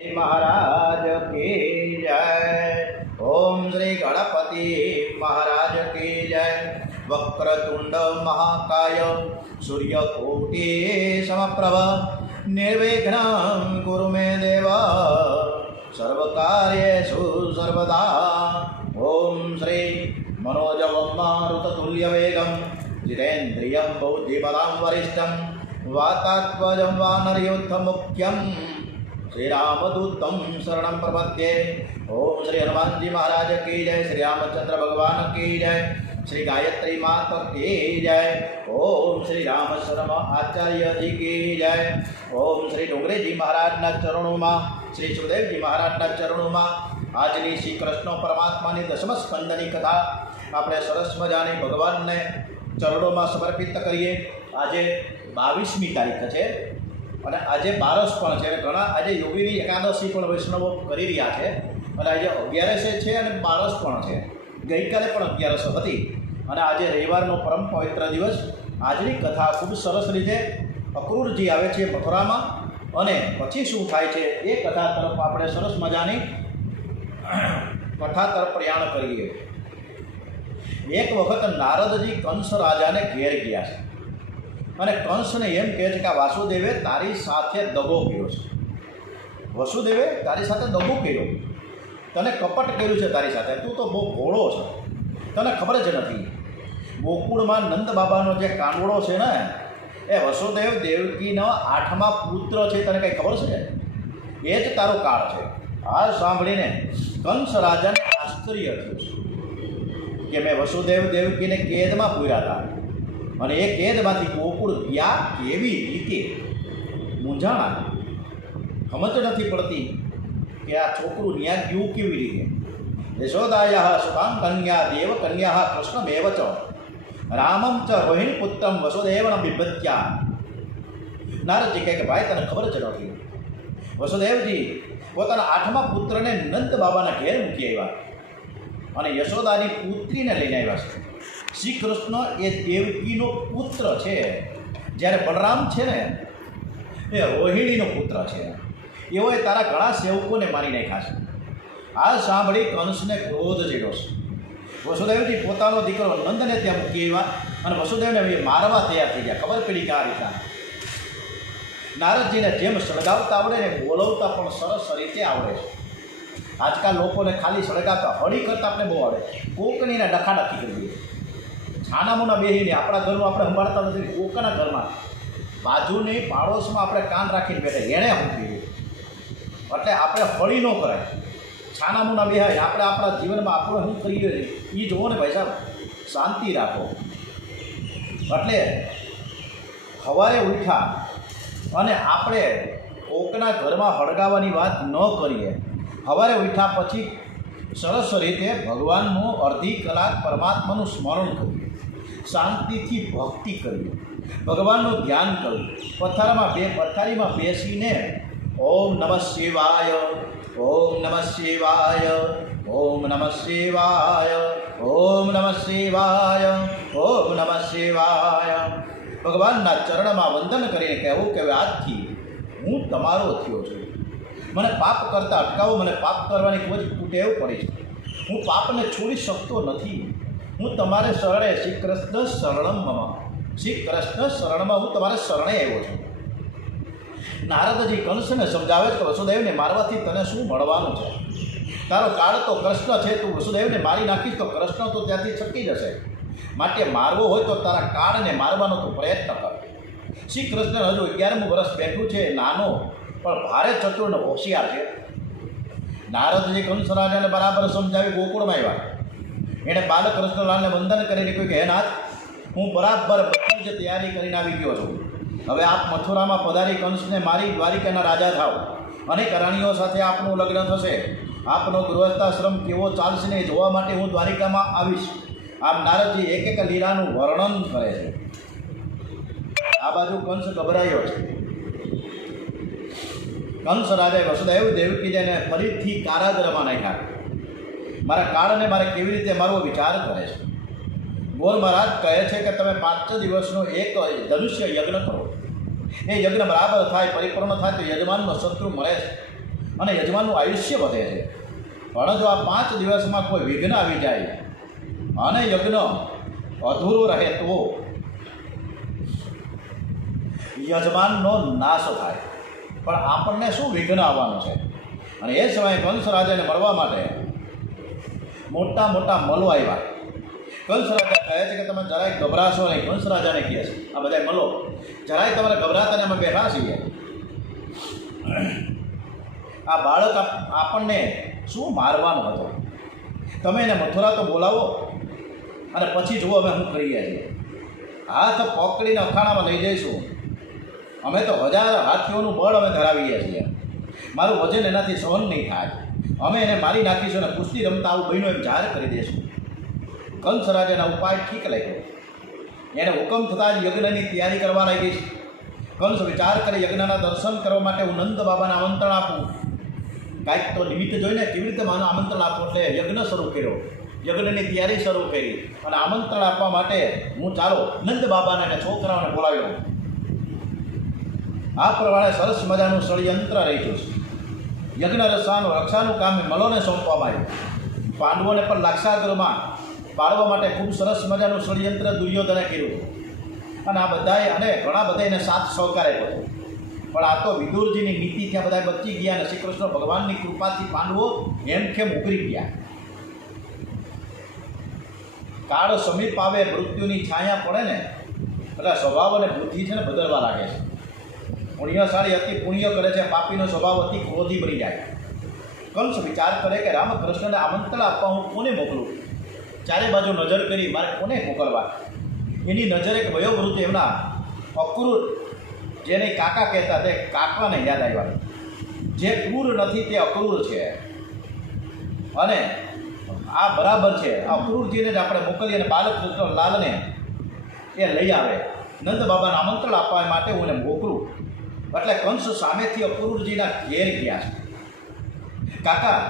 महाराज की जय। ओम श्री गणपति महाराज की जय। वक्रतुंड महाकाय सूर्यकोटि समप्रभ निर्विघ्नं कुरु मे देव सर्वकार्येषु सर्वदा। ओम श्री मनोजवं मारुततुल्यवेगं जितेन्द्रियं बुद्धिमतां वरिष्ठं वातात्मजं वानरयुद्धमुख्यं श्रीरामदूतं शरणं प्रपद्ये। ओम श्री हनुमान जी महाराज की जय। श्री रामचंद्र भगवान की जय। श्री गायत्री माता की जय। ओम श्री राम शर्मा आचार्य जी की जय। ओम श्री डोंगरे जी महाराजना चरणों में श्री सुखदेव जी महाराजना चरणों में આજની શ્રી કૃષ્ણ પરમાત્માની દસમ સ્કંદની કથા આપણે સરસ મજાની ભગવાનને ચરણોમાં સમર્પિત કરીએ। આજે 22મી તારીખ છે અને આજે બારસ પણ છે અને ઘણા આજે યોગીની એકાદશી પણ વૈષ્ણવો કરી રહ્યા છે અને આજે 11 છે અને બારસ પણ છે। ગઈકાલે પણ 11 હતી અને આજે રવિવારનો પરમ પવિત્ર દિવસ। આજની કથા ખૂબ સરસ રીતે અક્રૂરજી આવે છે મથુરામાં અને પછી શું થાય છે એ કથા તરફ આપણે સરસ મજાની કથા તરફ પ્રયાણ કરીએ। એક વખત નારદજી કંસ રાજાને ઘેર ગયા છે અને કંસને એમ કહે છે કે વાસુદેવે તારી સાથે દગો કર્યો છે। વસુદેવે તારી સાથે દગો કર્યો, તને કપટ કર્યું છે તારી સાથે, તું તો બહુ ભોળો છે, તને ખબર જ નથી। ગોકુળમાં નંદ બાબાનો જે કાનવડો છે ને એ વસુદેવ દેવકીનો 8મા પુત્ર છે, તને કંઈ ખબર છે? એ જ તારો કાળ છે। આ સાંભળીને કંસ રાજાને આશ્ચર્ય થયું કે મેં વસુદેવ દેવકીને કેદમાં પૂર્યા હતા અને એ કેદમાંથી ગોકુળ ગયા કેવી રીતે? મૂંઝાણા, સમજ નથી પડતી કે આ છોકરું ન્યા ગયું કેવી રીતે? યશોદાયા સુતાં કન્યા દેવ કન્યા કૃષ્ણમેવ ચ રામમ ચ રોહિણી પુત્રમ વસુદેવન બિભત્યા। નારદજી કહે કે ભાઈ તને ખબર જ નથી, વસુદેવજી પોતાના 8મા પુત્રને નંદ બાબાના ઘેર મૂકી આવ્યા અને યશોદાની પુત્રીને લઈને આવ્યા છે। શ્રી કૃષ્ણ એ દેવકીનો પુત્ર છે, જ્યારે બલરામ છે ને એ રોહિણીનો પુત્ર છે। એઓએ તારા ઘણા સેવકોને મારી નાખ્યા છે। આ સાંભળી કંસને ક્રોધ ચડ્યો છે। વસુદેવજી પોતાનો દીકરો નંદને ત્યાં મૂકી આવ્યા અને વસુદેવને મારવા તૈયાર થઈ ગયા। ખબર પડી કે આ રીતના નારદજીને જેમ સળગાવતા આવડે ને બોલાવતા પણ સરસ રીતે આવડે છે। આજકાલ લોકોને ખાલી સળગાવતા હળી કરતાં આપણે બહુ આવડે, કોકનીને ડખાડખી કરી દઈએ, છાનામુના બેહીને આપણા ઘરમાં આપણે સંભાળતા નથી, કોકના ઘરમાં બાજુની પાડોશમાં આપણે કાન રાખીને બેઠા એણે શું કર્યું એટલે આપણે હળી ન કરાય, છાનામુના બેહાય આપણે આપણા જીવનમાં આપણે શું કરીએ એ જુઓ ને ભાઈ સાહેબ, શાંતિ રાખો। એટલે સવારે ઉઠ્યા અને આપણે કોકના ઘરમાં હળગાવવાની વાત ન કરીએ। સવારે ઉઠ્યા પછી સરસ રીતે ભગવાનનું અડધી કલાક પરમાત્માનું સ્મરણ કરીએ, શાંતિથી ભક્તિ કરીએ, ભગવાનનું ધ્યાન કરવું, પથારીમાં બેસીને ઓમ નમઃ શિવાય, ઓમ નમઃ શિવાય, ઓમ નમઃ શિવાય, ઓમ નમઃ શિવાય, ઓમ નમઃ શિવાય ભગવાનના ચરણમાં વંદન કરીને કહેવું કે આજથી હું તમારો થયો છું, મને પાપ કરતાં અટકાવો, મને પાપ કરવાની ખૂબ જ ટેવ પડી છે, હું પાપને છોડી શકતો નથી, હું તમારે શરણે શ્રી કૃષ્ણ શરણમ મમ, શ્રી કૃષ્ણ શરણમાં હું તમારે શરણે આવ્યો છું। નારદજી કંસને સમજાવે કે વસુદેવને મારવાથી તને શું મળવાનું છે? તારો કાળ તો કૃષ્ણ છે, તું વસુદેવને મારી નાખીશ તો કૃષ્ણ તો ત્યાંથી છટકી જશે, માટે મારવો હોય તો તારા કાળને મારવાનો તો પ્રયત્ન કર। શ્રી કૃષ્ણ હજુ 11મું વર્ષ બેઠું છે, નાનો પણ ભારે ચતુર ને હોશિયાર છે। નારદજી કંસ રાજાને બરાબર સમજાવી ગોકુળમાં આવ્યા। એણે બાલકૃષ્ણલાલને વંદન કરીને કહ્યું કે હે નાથ, હું બરાબર બધી જ તૈયારી કરીને આવી ગયો છું, હવે આપ મથુરામાં પધારી કંસને મારી દ્વારિકાના રાજા થાવ, અનેક રાણીઓ સાથે આપનું લગ્ન થશે, આપનો ગૃહસ્થાશ્રમ કેવો ચાલશે ને જોવા માટે હું દ્વારિકામાં આવીશ। આમ નારદજી એક એક લીલાનું વર્ણન કરે છે। આ બાજુ કંસ ગભરાયો છે। કંસ રાજાએ વસુદેવ દેવકીને ફરીથી કારાગૃહમાં નાખ્યા। મારા કાળને મારે કેવી રીતે મારવો વિચાર કરે છે। ગોર મહારાજ કહે છે કે તમે 5 દિવસનો એક ધનુષ્ય યજ્ઞ કરો, એ યજ્ઞ બરાબર થાય, પરિપૂર્ણ થાય તો યજમાનનો શત્રુ મળે છે, અને યજમાનનું આયુષ્ય વધે છે. પણ જો આ 5 દિવસમાં કોઈ વિઘ્ન આવી જાય અને યજ્ઞ અધૂરો રહે તો યજમાનનો નાશ થાય. પણ આપણને શું વિઘ્ન આવવાનું છે? અને એ સમયે કંસ રાજાને મળવા માટે મોટા મોટા મલો આવ્યા. કંસ રાજા કહે છે કે તમે જરાય ગભરાશો નહીં. કંસ રાજાને કહે છે આ બધા મલો જરાય તમારે ગભરાતા ને અમે બેઠા છીએ. આ બાળક આપણને શું મારવાનો હતો? તમે એને મથુરા તો બોલાવો અને પછી જુઓ અમે શું કરીએ છીએ. હાથ પકડીને અખાણામાં લઈ જઈશું. અમે તો 1000 હાથીઓનું બળ અમે ધરાવીએ છીએ. મારું વજન એનાથી સહન નહીં થાય. અમે એને મારી નાખીશું અને કુસ્તી રમતા આવું બહેનો એમ જાહેર કરી દઈશું. કંસ રાજાના ઉપાય ઠીક લાગ્યો. એને હુકમ થતાં જ યજ્ઞની તૈયારી કરવા લાગી છે. કંસ વિચાર કરી યજ્ઞના દર્શન કરવા માટે હું નંદ બાબાને આમંત્રણ આપું. કાંઈક તો નિમિત્ત જોઈને કેવી રીતે મને આમંત્રણ આપું. એટલે યજ્ઞ શરૂ કર્યો, યજ્ઞની તૈયારી શરૂ કરી અને આમંત્રણ આપવા માટે હું ચાલો નંદ બાબાને અને છોકરાઓને બોલાવ્યો. આ પ્રમાણે સરસ મજાનું ષડયંત્ર રચ્યું છે. યજ્ઞ રક્ષાનું કામ મલોને સોંપવામાં આવ્યું. પાંડવોને પણ લાક્ષાગૃહમાં પાડવા માટે ખૂબ સરસ મજાનું ષડયંત્ર દુર્યોધને કર્યું. અને આ બધાએ અને ઘણા બધા એને સાથ સહકાર આપ્યો હતો. પણ આ તો વિદુરજીની નીતિ ત્યાં બધા બચી ગયા અને શ્રી કૃષ્ણ ભગવાનની કૃપાથી પાંડવો હેમખેમ ઉકળી ગયા. કાળ સમીપ આવે, મૃત્યુની છાયા પડે ને એટલે સ્વભાવ અને બુદ્ધિ છે ને બદલવા લાગે છે. પુણ્યશાળી અતિ પુણ્ય કરે છે, પાપીનો સ્વભાવ અતિ ક્રોધી બની જાય. કંસ વિચાર કરે કે રામકૃષ્ણને આમંત્રણ આપવા હું કોને મોકલું? ચારે બાજુ નજર કરી મારે કોને મોકલવા? એની નજરે એક વયોવૃદ્ધ એમના અક્રૂર, જેને કાકા કહેતા તે કાકાને યાદ આવ્યા. જે ક્રૂર નથી તે અક્રૂર છે. અને આ બરાબર છે. આ અક્રૂરજીને જ આપણે મોકલીએ અને બાલકૃષ્ણ લાલને એ લઈ આવે. નંદ બાબાને આમંત્રણ આપવા માટે હું એને મોકલું. એટલે કંસ સામેથી અક્રૂરજીના ઘેર ગયા છે. કાકા,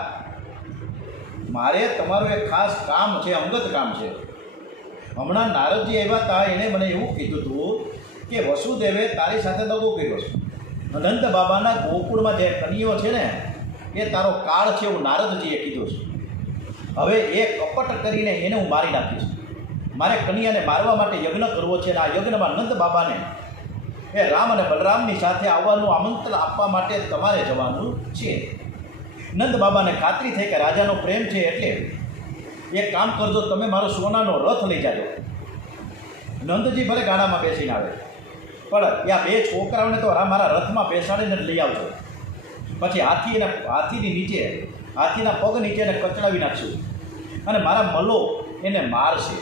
મારે તમારું એક ખાસ કામ છે, અંગત કામ છે. હમણાં નારદજી આવ્યા હતા, એણે મને એવું કીધું હતું કે વસુદેવે તારી સાથે દગો કર્યો છે. અનંત બાબાના ગોકુળમાં જે કન્યાઓ છે ને એ તારો કાળ છે એવું નારદજીએ કીધું છે. હવે એ કપટ કરીને એને હું મારી નાખીશ. મારે કન્યાને મારવા માટે યજ્ઞ કરવો છે અને આ યજ્ઞમાં નંદ બાબાને એ રામ અને બલરામની સાથે આવવાનું આમંત્રણ આપવા માટે તમારે જવાનું છે. નંદ બાબાને ખાતરી થઈ કે રાજાનો પ્રેમ છે એટલે એક કામ કરજો, તમે મારો સોનાનો રથ લઈ જાજો. નંદજી ભલે ગાડામાં બેસીને આવે પણ આ 2 છોકરાઓને તો મારા રથમાં બેસાડીને લઈ આવજો. પછી હાથીની નીચે, હાથીના પગ નીચે એને કચડાવી નાખશું અને મારા મલો એને મારશે.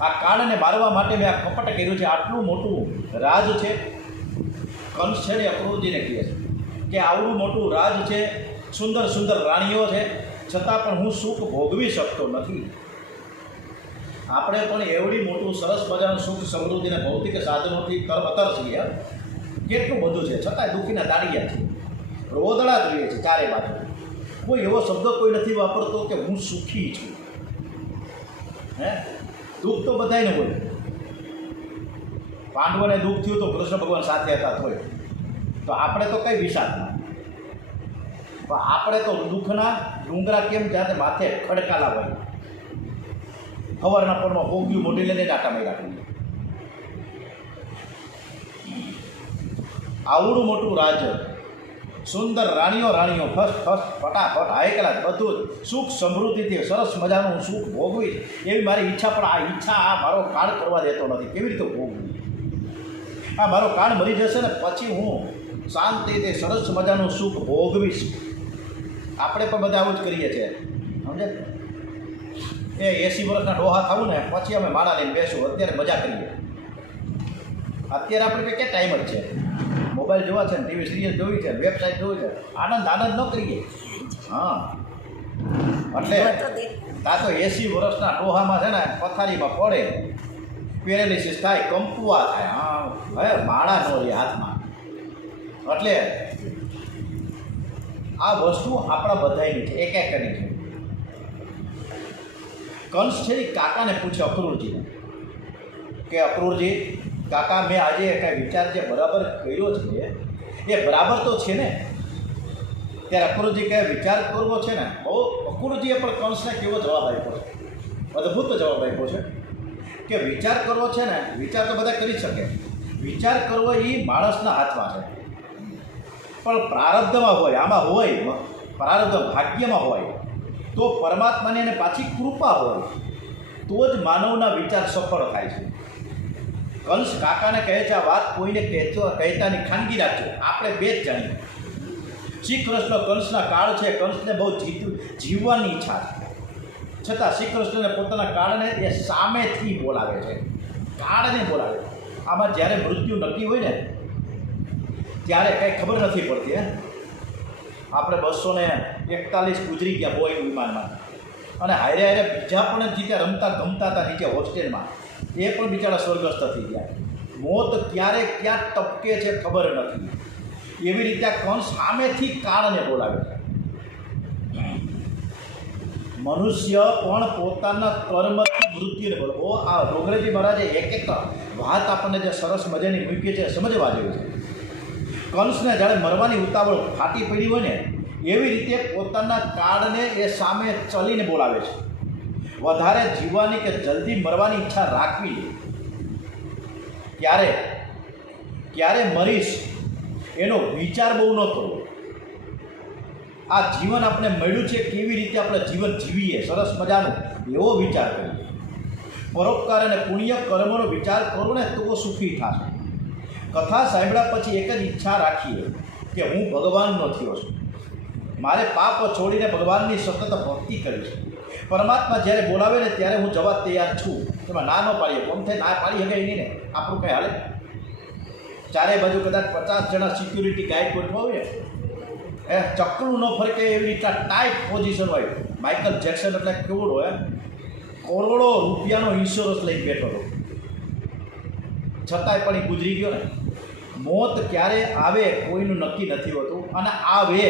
આ કાળને મારવા માટે મેં આ કપટ કર્યું છે. આટલું મોટું રાજ છે. કંસ છે ને અક્રૂરજીને કહે છે કે આવડું મોટું રાજ છે, સુંદર સુંદર રાણીઓ છે, છતાં પણ હું સુખ ભોગવી શકતો નથી. આપણે પણ એવડી મોટું સરસ મજાનું સુખ સમૃદ્ધિને ભૌતિક સાધનોથી તરબતર છીએ. કેટલું બધું છે, છતાંય દુઃખીના દાડિયા છે, રોદડા જોઈએ છે ચારે બાજુ. કોઈ એવો શબ્દ કોઈ નથી વાપરતો કે હું સુખી છું. હે, દુઃખ તો બધાને હોય. પાંડવોને દુઃખ થયું તો કૃષ્ણ ભગવાન સાથે હતા થોય, તો આપણે તો કઈ વિષાદના. પણ આપણે તો દુઃખના ડુંગરા કેમ જાતે માથે ખડકાલા હોય. સવારના પરમાં ભોગ્યું મોટી લઈને આટા મારી રાખી. આવડું મોટું રાજ, સુંદર રાણીઓ ફર્સ્ટ ફટાફટ હાઈ ક્લાસ બધું જ સુખ સમૃદ્ધિથી સરસ મજાનું સુખ ભોગવી એવી મારી ઈચ્છા. પણ આ ઈચ્છા આ મારો કાળ કરવા દેતો નથી. કેવી રીતે ભોગવું? આ મારો કાળ મરી જશે ને પછી હું શાંતિથી સરસ મજાનું સુખ ભોગવીશ. આપણે પણ બધા આવું જ કરીએ છીએ, સમજે? એ 80 વર્ષના ડોહા થવું ને પછી અમે માળા લઈને બેસું. અત્યારે મજા કરીએ. અત્યારે આપણે કંઈ ટાઈમ જ છે. મોબાઈલ જોવા છે ને, ટીવી સિરિયલ જોવી છે, વેબસાઇટ જોવી છે. આનંદ ન કરીએ. હા, એટલે ત્યાં તો 80 વર્ષના ડોહામાં છે ને પથારીમાં પડે, પેરેલિસિસ થાય, કંપવા થાય. હા, હવે માળા ન રહે હાથમાં. એટલે આ વસ્તુ આપણા બધાની છે, એક કરી છે. કંસ છે ને કાકાને પૂછે અક્રૂરજીને કે અક્રૂરજી, કાકા મેં આજે કાંઈ વિચાર જે બરાબર કર્યો છે એ બરાબર તો છે ને? ત્યારે અક્રૂરજી કહે વિચાર કરવો છે ને, બહુ અક્રૂરજીએ પણ કંસને કેવો જવાબ આપ્યો છે, અદ્ભુત જવાબ આપ્યો છે કે વિચાર કરવો છે ને, વિચાર તો બધા કરી શકે, વિચાર કરવો એ માણસના હાથમાં છે, પણ પ્રારબ્ધમાં હોય, આમાં હોય પ્રારબ્ધ ભાગ્યમાં હોય તો પરમાત્માની એને પાછી કૃપા હોય તો જ માનવના વિચાર સફળ થાય છે. કંસ કાકાને કહે છે આ વાત કોઈને કહેતાની ખાનગી રાખજો, આપણે બે જ જાણીએ. શ્રી કૃષ્ણ કંસના કાળ છે, કંસને બહુ જીવવાની ઈચ્છા છે, છતાં શ્રી કૃષ્ણને પોતાના કાળને એ સામેથી બોલાવે છે, કાળને બોલાવે. આમાં જ્યારે મૃત્યુ નક્કી હોય ને ત્યારે કંઈ ખબર નથી પડતી. આપણે 241 ગુજરી ગયા બોઈંગ વિમાનમાં, અને હારે હારે બીજા પણ જીતે રમતા ગમતા હતા નીચે હોસ્ટેલમાં, એ પણ બિચારા સ્વર્ગસ્થ થઈ ગયા. મોત ક્યારે ક્યાં ટપકે છે ખબર નથી. એવી રીતે કંસ સામેથી કાળને બોલાવે છે. મનુષ્ય પણ પોતાના કર્મથી મૃત્યુને બોલાવો. આ ડોંગરેજી મહારાજે એક વાત આપણને જે સરસ મજાની મૂકી છે સમજવા જેવી છે. કંસને જ્યારે મરવાની ઉતાવળ ફાટી પડી હોય ને એવી રીતે પોતાના કાળને એ સામે ચલીને બોલાવે છે. વધારે જીવવાની કે જલ્દી મરવાની ઈચ્છા રાખવી, ક્યારે મરીશ એનો વિચાર બહુ ન કરવો. આ જીવન આપણે મળ્યું છે, કેવી રીતે આપણે જીવન જીવીએ સરસ મજાનું એવો વિચાર કરીએ. પરોપકાર અને પુણ્ય કર્મનો વિચાર કરો ને તો સુખી થશે. કથા સાંભળ્યા પછી એક જ ઈચ્છા રાખીએ કે હું ભગવાનનો થયો છું, મારે પાપ છોડીને ભગવાનની સતત ભક્તિ કરી છે. પરમાત્મા જ્યારે બોલાવે ને ત્યારે હું જવા તૈયાર છું. એમાં ના ન પાડીએ, કોમ થાય ના પાડી શકે નહીં ને, આપણું કંઈ હાલે. ચારે બાજુ કદાચ 50 જણા સિક્યુરિટી ગાર્ડ ગોઠવાવીએ, એ ચકલું ન ફરકે એવી રીતે ટાઈટ પોઝિશન હોય. માઇકલ જેક્સન એટલે કેવડો કરોડો રૂપિયાનો ઇન્સ્યોરન્સ લઈને બેઠો હતો, છતાંય પણ એ ગુજરી ગયો ને. મોત ક્યારે આવે કોઈનું નક્કી નથી હોતું, અને આવે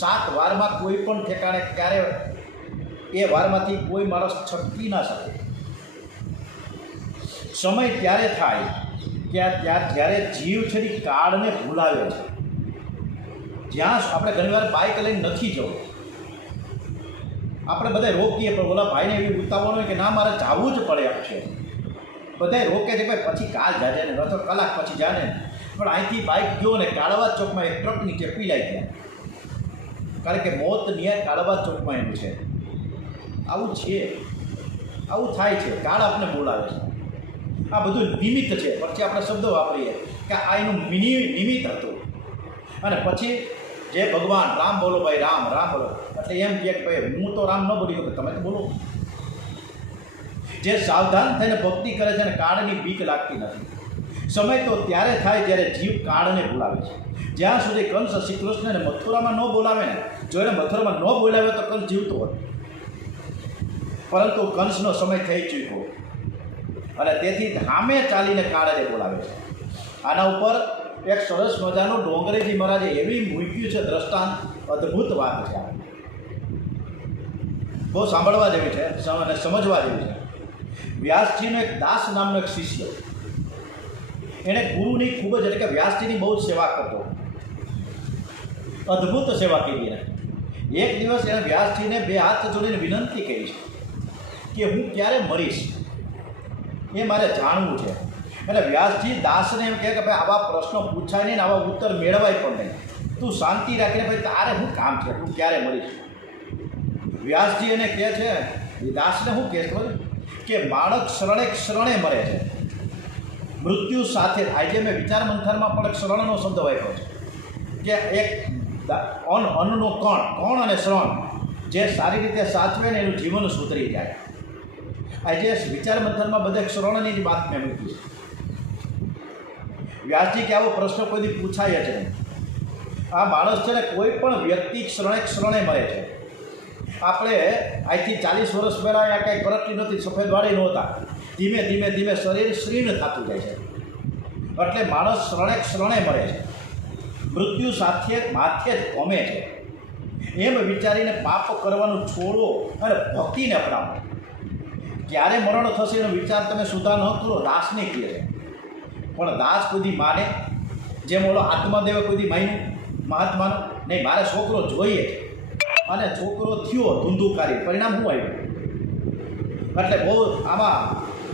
7 વારમાં કોઈ પણ ઠેકાણે ક્યારે એ વારમાંથી કોઈ માણસ છટકી ના શકે. સમય ત્યારે થાય કે જ્યારે જીવ છેડી કાળને ભૂલાવે છે. જ્યાં આપણે ઘણીવાર બાઇક લઈને નથી જવું, આપણે બધા રોકીએ પણ ઓલા ભાઈને એવી ઉતાવળ હોય કે ના મારે જવું જ પડે એમ છે. બધા રોકે છે ભાઈ પછી કાલ જાજે ને, અથવા કલાક પછી જાને. પણ અહીંથી બાઇક ગયો ને કાળવા ચોકમાં એક ટ્રક નીચે પીલાઈ ગયા, કારણ કે મોત ન્યાય કાળવા ચોકમાં એનું છે. આવું છે, આવું થાય છે. કાળ આપણે બોલાવે છે. આ બધું નિમિત્ત છે. પછી આપણે શબ્દો વાપરીએ કે આ એનું નિમિત્ત હતું, અને પછી જે ભગવાન રામ બોલો ભાઈ, રામ રામ બોલો, એટલે એમ કહે કે ભાઈ હું તો રામ ન બોલી શકું, તમે તો બોલો. જે સાવધાન થઈને ભક્તિ કરે છે ને કાળની બીક લાગતી નથી. સમય તો ત્યારે થાય જ્યારે જીવ કાળને બોલાવે છે. જ્યાં સુધી કંસ શ્રી કૃષ્ણને મથુરામાં ન બોલાવે ને, જો એને મથુરામાં ન બોલાવે તો કંસ જીવતો હોત, પરંતુ કંસનો સમય થઈ ચૂક્યો, અને તેથી સામે ચાલીને કાળને બોલાવે છે. આના ઉપર એક સરસ મજાનું ડોંગરેજી મહારાજે એવી મૂક્યું છે દ્રષ્ટાંત, અદ્ભુત વાત છે. બહુ સાંભળવા જેવી છે અને સમજવા જેવી છે. વ્યાસજીનો એક દાસ નામનો એક શિષ્ય, એણે ગુરુની ખૂબ જ, એટલે કે વ્યાસજીની બહુ જ સેવા કરતો, અદ્ભુત સેવા કરી એને. એક દિવસ એણે વ્યાસજીને 2 હાથ જોડીને વિનંતી કરી છે કે હું ક્યારે મરીશ એ મારે જાણવું છે. એટલે વ્યાસજી દાસને એમ કહે કે ભાઈ આવા પ્રશ્નો પૂછાય નહીં ને આવા ઉત્તર મેળવાય પણ નહીં, તું શાંતિ રાખીને ભાઈ તારે શું કામ છે, તું ક્યારે મરીશ. વ્યાસજી એને કહે છે, એ દાસને શું કહે છે કે માણસ શરણે મરે છે, મૃત્યુ સાથે. આજે મેં વિચાર મંથનમાં પણ શરણનો શબ્દ વાપર્યો છે કે એક અન્નનો કણ અને શ્રવણ જે સારી રીતે સાચવે ને એનું જીવન સુધરી જાય. આજે વિચાર મંથનમાં બધે શ્રવણની જ વાત મેં મૂકી છે. વ્યાસજી કે આવો પ્રશ્ન કોઈથી પૂછાય જ નહીં. આ માણસ છે ને કોઈ પણ વ્યક્તિ ક્ષરણે મરે છે. આપણે આજથી 40 વર્ષ પહેલાં આ કાંઈ કરકલી નહોતી, સફેદ વાળી નહોતા, ધીમે ધીમે ધીમે શરીર શ્રીણ થતું જાય છે. એટલે માણસ ક્ષરણે મરે છે, મૃત્યુ સાથે માથે જ ભમે છે. એમ વિચારીને પાપ કરવાનું છોડો અને ભક્તિને અપનાવો. ક્યારે મરણ થશે એનો વિચાર તમે સુધા ન કરો. દાસને કહે છે, પણ દાસ કોઈ માને, જેમ ઓલો આત્મદેવે કોઈ માન્યું મહાત્માનું નહીં, મારે છોકરો જોઈએ અને છોકરો થયો ધૂંધુકારી, પરિણામ શું આવ્યું? એટલે બહુ આમાં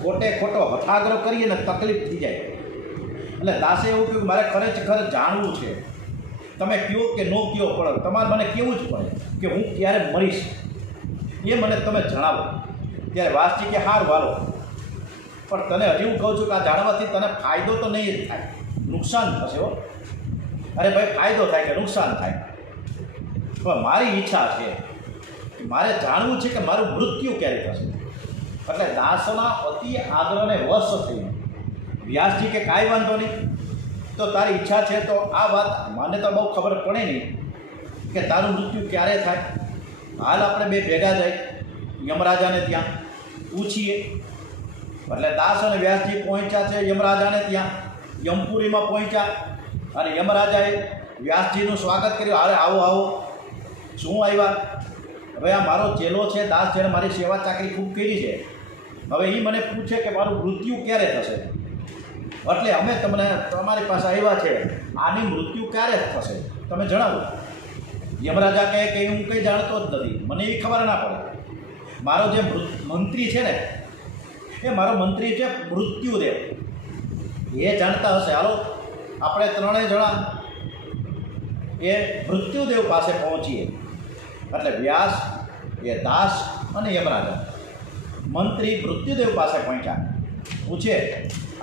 ખોટે ખોટો હઠાગ્રહ કરીએ ને તકલીફ થઈ જાય. એટલે દાસે એવું કહ્યું કે મારે ખરેખર જાણવું છે, તમે કયો કે ન કયો, પણ તમારે મને કહેવું જ પડે કે હું ક્યારે મરીશ એ મને તમે જણાવો. ત્યારે વાસજી કે હાર વાલો, પણ તને હજી હું કહું છું કે આ જાણવાથી તને ફાયદો તો નહીં જ થાય, નુકસાન થશે હો. અરે ભાઈ, ફાયદો થાય કે નુકસાન થાય, પણ મારી ઈચ્છા છે કે મારે જાણવું છે કે મારું મૃત્યુ ક્યારે થશે. એટલે દાસના અતિ આગ્રહને વશ થઈને વ્યાસજી કે કાંઈ વાંધો નહીં, તો તારી ઈચ્છા છે તો આ વાત મને તો બહુ ખબર પડે નહીં કે તારું મૃત્યુ ક્યારે થાય. હાલ આપણે બે ભેગા જાય યમરાજાને ત્યાં પૂછીએ. એટલે દાસ અને વ્યાસજી પહોંચ્યા છે યમરાજાને ત્યાં, યમપુરીમાં પહોંચ્યા અને યમરાજાએ વ્યાસજીનું સ્વાગત કર્યું. અરે આવો આવો, શું આવ્યા? હવે આ મારો ચેલો છે દાસ, જેણે મારી સેવા ચાકરી ખૂબ કરી છે, હવે એ મને પૂછે કે મારું મૃત્યુ ક્યારે થશે. એટલે અમે તમને તમારી પાસે આવ્યા છે, આની મૃત્યુ ક્યારે થશે તમે જણાવો. યમરાજા કહે કે હું કંઈ જાણતો જ નથી, મને એવી ખબર ના પડે. મારો જે મંત્રી છે ને, એ મારો મંત્રી છે મૃત્યુદેવ, એ જાણતા હશે. હાલો આપણે ત્રણેય જણા એ મૃત્યુદેવ પાસે પહોંચીએ. એટલે વ્યાસ, એ દાસ અને યમરાજા મંત્રી મૃત્યુદેવ પાસે પહોંચ્યા. પૂછે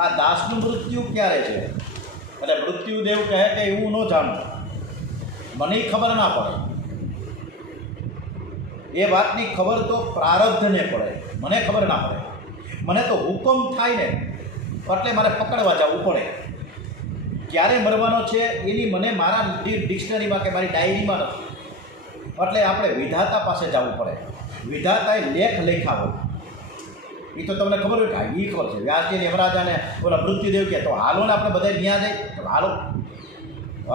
આ દાસનું મૃત્યુ ક્યારે છે? એટલે મૃત્યુદેવ કહે કે એવું ન જાણું, મને ખબર ના પડે. એ વાતની ખબર તો પ્રારબ્ધને પડે, મને ખબર ના પડે. મને તો હુકમ થાય ને એટલે મારે પકડવા જવું પડે. ક્યારે મરવાનો છે એની મને મારા ડિક્શનરીમાં કે મારી ડાયરીમાં નથી. એટલે આપણે વિધાતા પાસે જવું પડે. વિધાતાએ લેખ લખ્યા હોય, એ તો તમને ખબર હોય કે એ ખબર છે. વ્યાસજી યમરાજાને ઓલા મૃત્યુદેવ કહે તો હાલો ને આપણે બધા ત્યાં જાય, તો હાલો.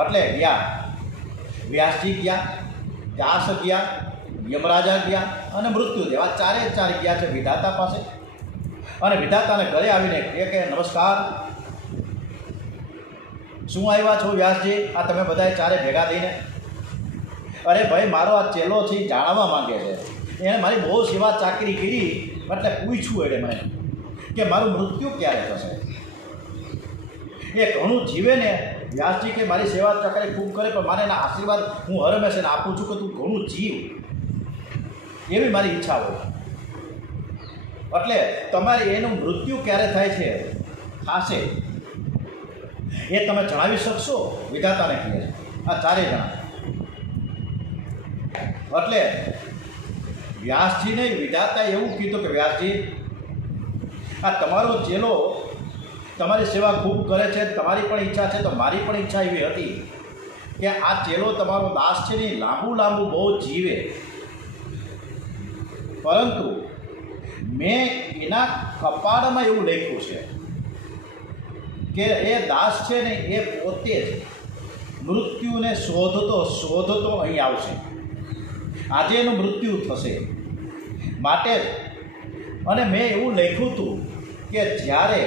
એટલે ગયા, વ્યાસજી ગયા, દાસ ગયા, યમરાજા ગયા અને મૃત્યુદેવ, આ ચારે ચાર ગયા છે વિધાતા પાસે. અને વિધાતાને ઘરે આવીને કહે કે નમસ્કાર, શું આવ્યા છો વ્યાસજી? આ તમે બધાએ ચારે ભેગા થઈને? અરે ભાઈ, મારો આ ચેલો છે એ જાણવા માંગે છે, એણે મારી બહુ સેવા ચાકરી કરી, એટલે પૂછ્યું એટલે મને કે મારું મૃત્યુ ક્યારે થશે. એ ઘણું જીવે ને વ્યાસજી કે મારી સેવા ચાકરી ખૂબ કરે, પણ મારે એના આશીર્વાદ હું હરમેશ એને આપું છું કે તું ઘણું જીવ, એવી મારી ઈચ્છા હોય. એટલે તમારે એનું મૃત્યુ ક્યારે થાય છે થશે એ તમે જણાવી શકશો? વિધાતાને કહે છે આ ચારે જણા. એટલે વ્યાસજીને વિધાતા એવું કીધું કે વ્યાસજી, આ તમારો ચેલો તમારી સેવા ખૂબ કરે છે, તમારી પણ ઈચ્છા છે, તો મારી પણ ઈચ્છા એવી હતી કે આ ચેલો તમારો દાસ છે ને લાંબુ લાંબુ બહુ જીવે, પરંતુ મેં એના કપાળમાં એવું લખ્યું છે કે એ દાસ છે ને એ પોતે જ મૃત્યુને શોધતો અહીં આવશે. આજે એનું મૃત્યુ થશે માટે જ. અને મેં એવું લખ્યું હતું કે જ્યારે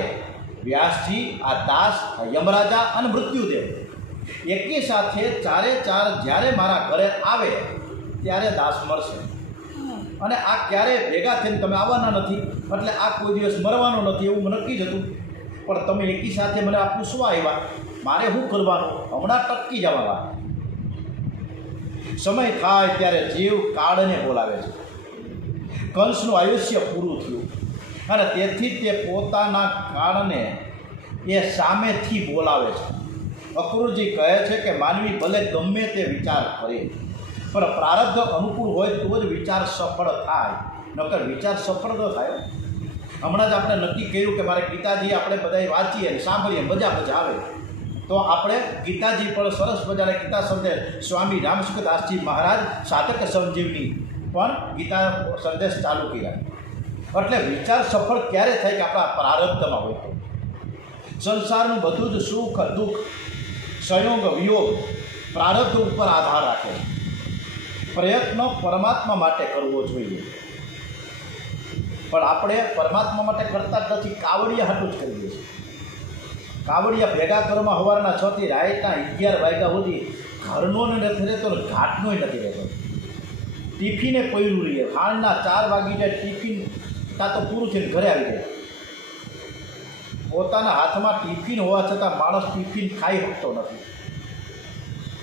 વ્યાસજી, આ દાસ, યમરાજા અને મૃત્યુદેવ એકી સાથે ચારે ચાર જ્યારે મારા ઘરે આવે ત્યારે દાસ મરશે. અને આ ક્યારે ભેગા થઈને તમે આવવાના નથી, એટલે આ કોઈ દિવસ મરવાનો નથી એવું નક્કી જ હતું. પણ તમે એકી સાથે મને આ પૂછવા આવ્યા, મારે શું કરવાનું? હમણાં ટકી જવાના. સમય થાય ત્યારે જીવ કાળને બોલાવે છે. કંસનું આયુષ્ય પૂરું થયું અને તેથી તે પોતાના કાળને એ સામેથી બોલાવે છે. અક્રૂરજી કહે છે કે માનવી ભલે ગમે તે વિચાર કરે, પણ પ્રારબ્ધ અનુકૂળ હોય તો જ વિચાર સફળ થાય, નકર વિચાર સફળ ન થાય. હમણાં જ આપણે નક્કી કર્યું કે મારે ગીતાજી આપણે બધાએ વાંચીએ અને સાંભળીએ, મજા આવે, તો આપણે ગીતાજી પર સરસ મજાના ગીતા સંદેશ સ્વામી રામસુખદાસજી મહારાજ સાધક સંજીવની પણ ગીતા સંદેશ ચાલુ કર્યા. એટલે વિચાર સફળ ક્યારે થાય કે આપણા પ્રારબ્ધમાં હોય. સંસારનું બધું જ સુખ દુઃખ, સંયોગ વિયોગ પ્રારબ્ધ ઉપર આધાર રાખે છે. પ્રયત્ન પરમાત્મા માટે કરવો જોઈએ, પણ આપણે પરમાત્મા માટે કરતા જ નથી, કાવડિયા હાટું જ કરીએ છીએ. કાવડિયા ભેગા કરવામાં સવારના 6 થી રાતના 11 વાગ્યા સુધી ઘરનો નથી રહેતો ને ઘાટનોય નથી રહેતો. ટિફિને પડ્યું રહીએ, હાલના 4 વાગી જાય, ટિફિન કાં તો પૂરું થઈને ઘરે આવી જાય. પોતાના હાથમાં ટિફિન હોવા છતાં માણસ ટિફિન ખાઈ શકતો નથી,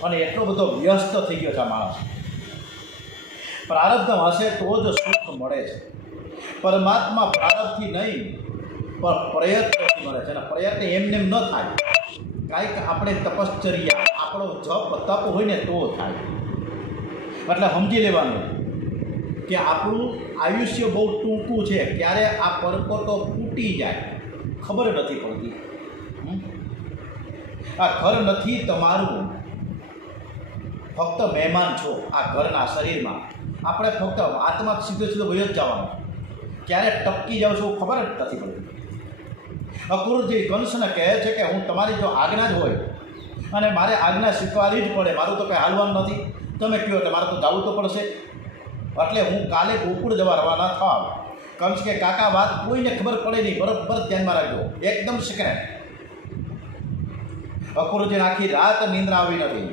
અને એટલો બધો વ્યસ્ત થઈ ગયો છે આ માણસ. પ્રારબ્ધ હશે તો જ સુખ મળે છે. પરમાત્મા પ્રારબ્ધથી નહીં પણ પ્રયત્નથી મળે છે, અને પ્રયત્ન એમને એમ ન થાય. કાંઈક આપણે તપશ્ચર્યા, આપણો જપ તપ હોય ને તો થાય. એટલે સમજી લેવાનું કે આપણું આયુષ્ય બહુ ટૂંકું છે, ક્યારે આ પરપોટો ફૂટી જાય ખબર નથી પડતી. આ ઘર નથી તમારું, ફક્ત મહેમાન છો આ ઘરના શરીરમાં. આપણે ફક્ત આત્મા સીધો સીધો વયો જ જવાનો, ક્યારે ટપકી જાવ છો ખબર જ નથી પડતી. અક્રૂરજી કંસને કહે છે કે હું તમારી જો આજ્ઞા જ હોય અને મારે આજ્ઞા સ્વીકારવી જ પડે, મારું તો કંઈ હાલવાનું નથી, તમે કહો એટલે મારે તો જવું તો પડશે, એટલે હું કાલે ગોકુળ જવા રવાના થાવ. કંસ કે કાકા વાત કોઈને ખબર પડે નહીં, બરાબર ધ્યાનમાં રાખજો, એકદમ સિક્રેટ. અક્રૂરજીને આખી રાત નિંદ્રા આવી નથી.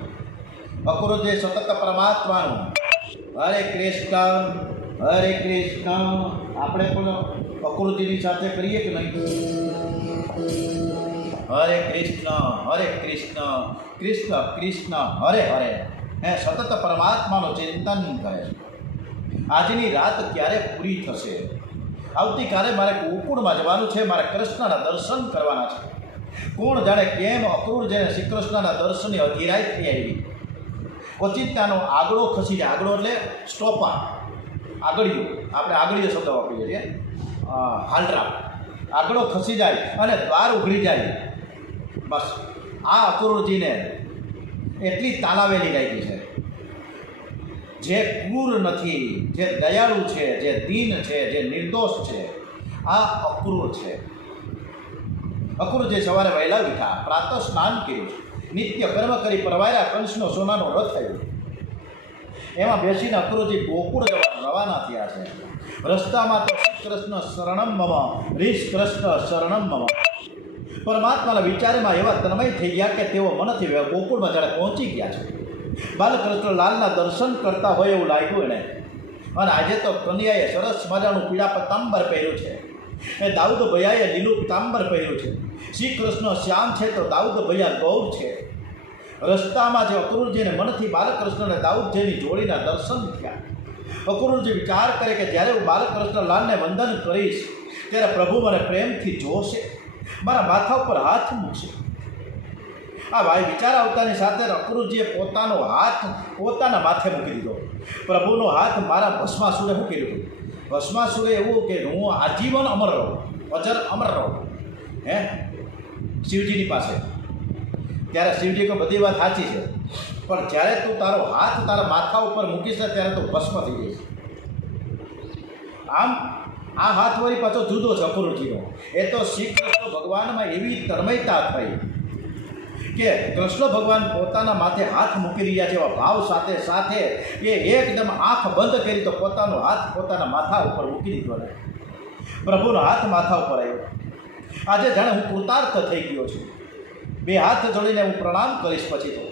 અક્રૂરજી સતત પરમાત્માનું હરે કૃષ્ણ હરે કૃષ્ણ, આપણે પણ અક્રૂરજીની સાથે કરીએ કે નહીં? હરે કૃષ્ણ કૃષ્ણ કૃષ્ણ હરે હરે. સતત પરમાત્માનું ચિંતન કરે. આજની રાત ક્યારે પૂરી થશે? આવતીકાલે મારે ગોકુળમાં જવાનું છે, મારે કૃષ્ણના દર્શન કરવાના છે. કોણ જાણે કેમ અક્રૂરજીને શ્રી કૃષ્ણના દર્શનની અધીરાઈ થઈ આવી. ઓચિંતાનો આગળો ખસી જાય. આગળો એટલે સ્ટોપર, આગળિયું, આપણે આગળીયો શબ્દ વાપરીએ છીએ, હાલરા. આગળો ખસી જાય અને દ્વાર ઉઘડી જાય. બસ આ અક્રૂરજીને એટલી તાલાવેલી લાગી છે. જે ક્રૂર નથી, જે દયાળુ છે, જે દીન છે, જે નિર્દોષ છે, આ અક્રૂર છે. અક્રૂરજી સવારે વહેલા ઉઠ્યા, પ્રાતઃ સ્નાન કર્યું, નિત્ય કર્મ કરી પરવાર્યા, કંસનો સોનાનો રથ થયો. એમાં બેસીને અક્રૂરજી ગોકુળ જવા રવાના થયા છે. રસ્તામાં તો શ્રી કૃષ્ણ શરણમ મમ, રીશ કૃષ્ણ શરણમ મમ. પરમાત્માના વિચારમાં એવા તન્મય થઈ ગયા કે તેઓ મનથી ગોકુળમાં જ્યારે પહોંચી ગયા છે. બાલકૃષ્ણ લાલના દર્શન કરતા હોય એવું લાગ્યું એને. અને આજે તો કન્યાએ સરસ મજાનું પીળા પતાંબર પહેર્યું છે, એ દાઉદ ભૈયાએ લીલું પતાંબર પહેર્યું છે. શ્રી કૃષ્ણ શ્યામ છે તો દાઉદ ભૈયા ગૌર છે. રસ્તામાં જે અક્રૂરજીને મનથી બાલકૃષ્ણને દાઉદજીની જોડીના દર્શન થયા. અક્રૂરજી વિચાર કરે કે જ્યારે હું બાલકૃષ્ણ લાલને વંદન કરીશ ત્યારે પ્રભુ મને પ્રેમથી જોશે, મારા માથા ઉપર હાથ મૂકશે. આ ભાઈ વિચાર આવતાની સાથે અક્રૂરજીએ પોતાનો હાથ પોતાના માથે મૂકી દીધો. પ્રભુનો હાથ મારા ભસ્માસુરે મૂકી દીધો. ભસ્માસુરે એવું કે હું આજીવન અમર રહું, અજર અમર રહું શિવજીની પાસે. ત્યારે શિવજી કહે બધી વાત સાચી છે, પણ જ્યારે તું તારો હાથ તારા માથા ઉપર મૂકીશ ને ત્યારે તું ભસ્મ થઈ જઈશ. આમ આ હાથ વળી પાછો જુદો છે અક્રૂરજીનો. એ તો શ્રી કૃષ્ણ ભગવાનમાં એવી તન્મયતા થઈ કે કૃષ્ણ ભગવાન પોતાના માથે હાથ મૂકી રહ્યા જેવા ભાવ સાથે સાથે એ એકદમ આંખ બંધ કરી તો પોતાનો હાથ પોતાના માથા ઉપર મૂકી દીધો ને પ્રભુનો હાથ માથા ઉપર આવ્યો. આજે જાણે હું કૃતાર્થ થઈ ગયો છું. બે હાથ જોડીને હું પ્રણામ કરીશ. પછી તો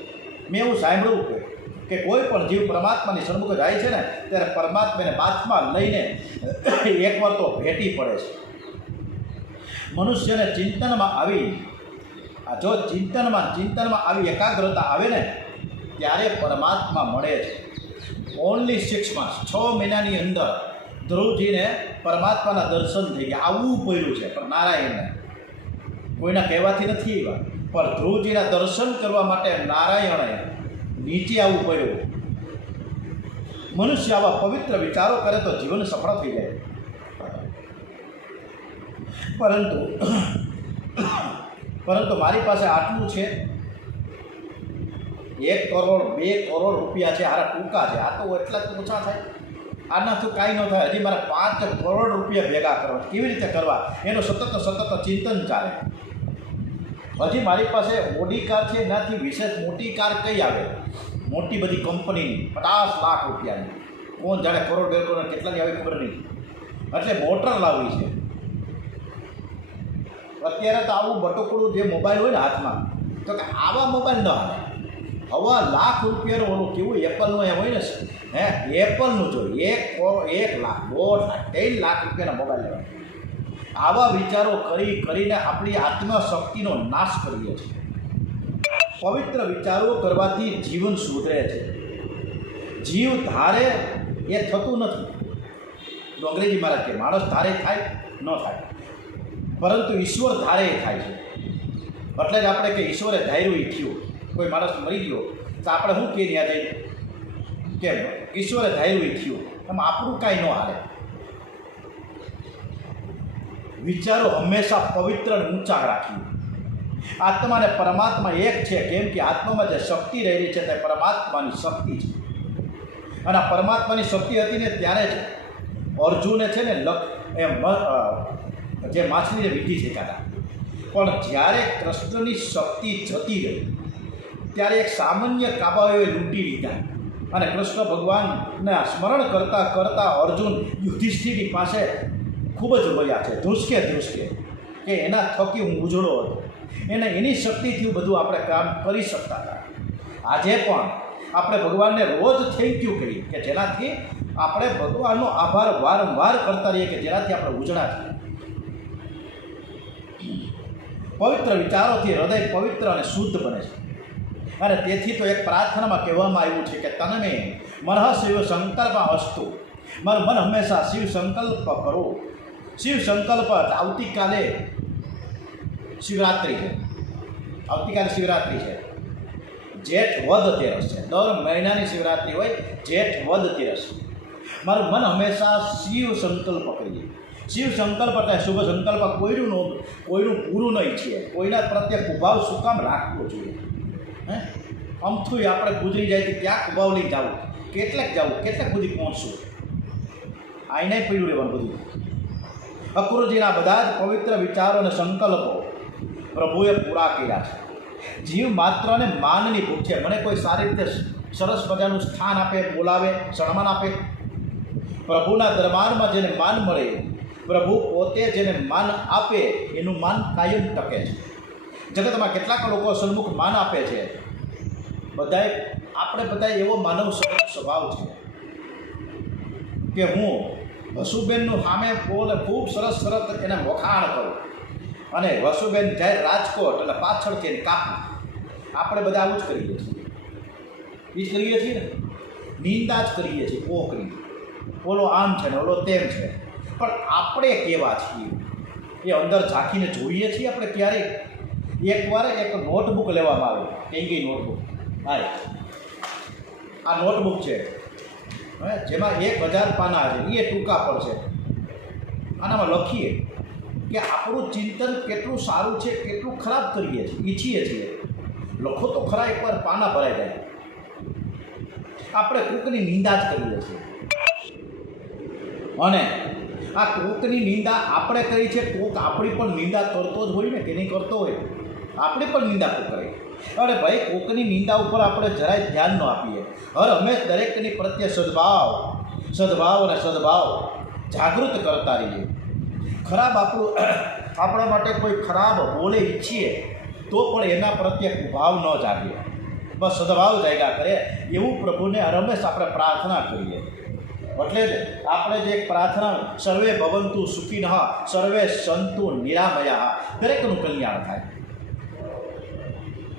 મેં એવું સાંભળ્યું કે કોઈ પણ જીવ પરમાત્માની સન્મુખ જાય છે ને ત્યારે પરમાત્માને બાથમાં લઈને એકવાર તો ભેટી પડે છે. મનુષ્યને ચિંતનમાં આવી જો ચિંતનમાં આવી એકાગ્રતા આવે ને ત્યારે પરમાત્મા મળે છે. ઓનલી 6 months, 6 મહિનાની અંદર ધ્રુવજીને પરમાત્માના દર્શન થઈ ગયા. આવવું પડ્યું છે પણ નારાયણને કોઈના કહેવાથી નથી આવ્યા, પણ ધ્રુવજીના દર્શન કરવા માટે નારાયણે નીચે આવવું પડ્યું. મનુષ્ય આવા પવિત્ર વિચારો કરે તો જીવન સફળ થઈ જાય. પરંતુ મારી પાસે આટલું છે, 1 કરોડ 2 કરોડ રૂપિયા છે, હારા ટૂંકા છે. આ તો એટલા જ ઓછા થાય, આનાથી કાંઈ ન થાય. હજી મારે 5 કરોડ રૂપિયા ભેગા કરવા, કેવી રીતે કરવા એનું સતત ચિંતન ચાલે. હજી મારી પાસે ઓડી કાર છે, એનાથી વિશેષ મોટી કાર કઈ આવે, મોટી બધી કંપનીની 50 લાખ રૂપિયાની, કોણ જાણે કરોડ 2 કરોડ કેટલાની આવે ખબર નહીં. એટલે મોટર લાવવી છે. અત્યારે તો આવું બટુકડું જે મોબાઈલ હોય ને હાથમાં, તો કે આવા મોબાઈલ ન હાલે. ₹1,00,000 ઓલું કેવું એપલનું એમ હોય ને, એપલનું જોઈએ 1 લાખ, 1.5 લાખ, 3 લાખ રૂપિયાના મોબાઈલ લેવા. આવા વિચારો કરીને આપણી આત્મશક્તિનો નાશ કરીએ છીએ. પવિત્ર વિચારો કરવાથી જીવન સુધરે છે. જીવ ધારે એ થતું નથી. અંગ્રેજી મહારાજ કે માણસ ધારે થાય ન થાય, પરંતુ ઈશ્વર ધારે એ થાય છે. એટલે જ આપણે કે ઈશ્વરે ધાર્યું એ થયું. કોઈ માણસ મરી ગયો તો આપણે શું કહીએ ત્યાં જઈને કે ઈશ્વરે ધાર્યું એ થયું, એમ આપણું કાંઈ ન હાલે. વિચારો હંમેશા પવિત્ર અને ઊંચા રાખીએ. આત્મા અને પરમાત્મા એક છે, કેમ કે આત્મામાં જે શક્તિ રહેલી છે તે પરમાત્માની શક્તિ છે. અને આ પરમાત્માની શક્તિ હતી ને ત્યારે જ અર્જુને છે ને જે માછલીને વીંટી શીખાતા. પણ જ્યારે કૃષ્ણની શક્તિ જતી રહી ત્યારે એક સામાન્ય કાબાઓએ લૂંટી લીધા અને કૃષ્ણ ભગવાનના સ્મરણ કરતાં કરતાં અર્જુન યુધિષ્ઠિરની પાસે ખૂબ જ રોયા છે, ધ્રુસકે કે એના થકી હું ઉજળો હતો. એની શક્તિથી બધું આપણે કામ કરી શકતા હતા. આજે પણ આપણે ભગવાનને રોજ થેન્ક યુ કહીએ કે જેનાથી આપણે ભગવાનનો આભાર વારંવાર કરતા રહીએ કે જેનાથી આપણે ઉજળા છીએ. પવિત્ર વિચારોથી હૃદય પવિત્ર અને શુદ્ધ બને છે. અને તેથી તો એક પ્રાર્થનામાં કહેવામાં આવ્યું છે કે તનમે મનઃ શિવ સંકલ્પ અસ્તુ, મારું મન હંમેશા શિવ સંકલ્પ કરો. શિવ સંકલ્પ આવતીકાલે શિવરાત્રિ છે. જેઠ વદ તેરસ છે. દર મહિનાની શિવરાત્રિ હોય, જેઠ વદ તેરસ. મારું મન હંમેશા શિવ સંકલ્પ કરીએ. શિવ સંકલ્પ એટલે શુભ સંકલ્પ કોઈનું પૂરું નહીં ઈચ્છીએ. કોઈના પ્રત્યે કુભાવ શું કામ રાખવો જોઈએ? અમથું આપણે ગુજરી જાય તો ક્યાં કુભાવ લઈ જવું, કેટલાક સુધી પહોંચશું? આઈને પીડ્યું રહેવાનું બધું. અક્રૂરજીના બધા જ પવિત્ર વિચારો અને સંકલ્પો પ્રભુએ પૂરા કર્યા છે. જીવ માત્રને માનની ભૂખ છે. મને કોઈ સારી રીતે સરસ મજાનું સ્થાન આપે, બોલાવે, સન્માન આપે. પ્રભુના દરબારમાં જેને માન મળે, પ્રભુ પોતે જેને માન આપે એનું માન કાયમ ટકે છે. જગતમાં કેટલાક લોકો સન્મુખ માન આપે છે. આપણે બધા એવો માનવ સ્વભાવ છે કે હું વસુબેનનું સામે બોલે ખૂબ સરસ એને વખાણ કરું અને વસુબેન જાય રાજકોટ એટલે પાછળથી એને કાપું. આપણે બધા આવું જ કરીએ છીએ. ને નિંદા જ કરીએ છીએ કોકની. ઓલો આમ છે ને ઓલો તેમ છે. પણ આપણે કેવા છીએ એ અંદર ઝાંખીને જોઈએ છીએ આપણે ક્યારેય? એકવાર એક નોટબુક લેવામાં આવે, કેંગી નોટબુક. આ નોટબુક છે જેમાં 1000 પાના છે. એ ટૂંકા પર છે. આનામાં લખીએ કે આપણું ચિંતન કેટલું સારું છે, કેટલું ખરાબ કરીએ છીએ, ઈચ્છીએ છીએ. લખો તો ખરા, એકવાર પાના ભરાઈ જાય. આપણે કોકની નિંદા જ કરીએ છીએ. અને આ કોકની નિંદા આપણે કરી છે. કોક આપણી પણ નિંદા કરતો જ હોય ને, કે નહીં કરતો હોય? આપણે પણ નિંદા કોક કરે. અરે ભાઈ, કોકની નિંદા ઉપર આપણે જરાય ધ્યાન ન આપીએ. હંમેશ દરેકની પ્રત્યે સદભાવ અને સદભાવ જાગૃત કરતા રહીએ. ખરાબ આપણા માટે કોઈ ખરાબ બોલે ઈચ્છીએ તો પણ એના પ્રત્યે ભાવ ન જાગે, બસ સદભાવ જાગ્યા કરે. એવું પ્રભુને હંમેશ આપણે પ્રાર્થના કરીએ. એટલે જ આપણે જે પ્રાર્થના સર્વે ભવંતુ સુખિનઃ સર્વે સંતુ નિરામયા, દરેકનું કલ્યાણ થાય.